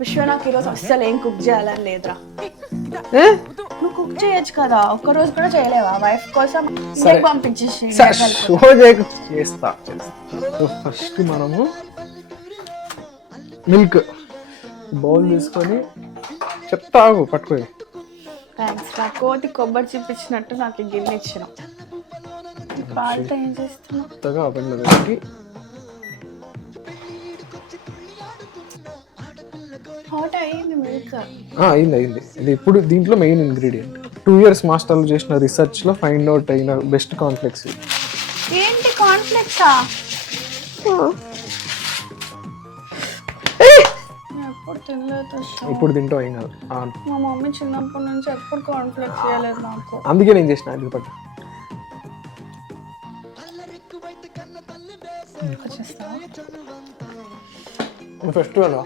విశ్వ నాకు ఈరోజు అస్సలు ఏం కుక్ చేయాలని లేదురా. నువ్వు కుక్ చేయొచ్చు కదా, ఒక్కరోజు కూడా చేయలేవా వైఫ్ కోసం? ఇంటికి పంపించేసి చేస్తా. ఫస్ట్ మనము మిల్క్ బౌల్ తీసుకొని చెప్తాగు పట్టుకోయి. థ్యాంక్స్ రా. కోతి కొబ్బరి చూపించినట్టు నాకు గిన్నె ఇచ్చినావు. పాలతో ఏం చేస్తున్నావు? కొత్తగా అవన్నీ పెట్టి హాట్ అయ్యింది మిల్క్. అయింది. ఇది ఇప్పుడు దీంట్లో మెయిన్ ఇంగ్రీడియంట్. 2 years మాస్టర్లు చేసిన రీసెర్చ్లో ఫైండ్ అవుట్ అయిన బెస్ట్ కాన్ఫ్లెక్స్. ఏంటి కాన్ఫ్లెక్సా? ఎప్పుడు తినలేదు. ఇప్పుడు తింటూ అయినా మా మమ్మీ చిన్నప్పటి నుంచి ఎప్పుడు కాన్ఫ్లెక్స్ చేయలేదు నాకు. అందుకే నేను చేసిన అది పట్టు. ఫెస్టివల్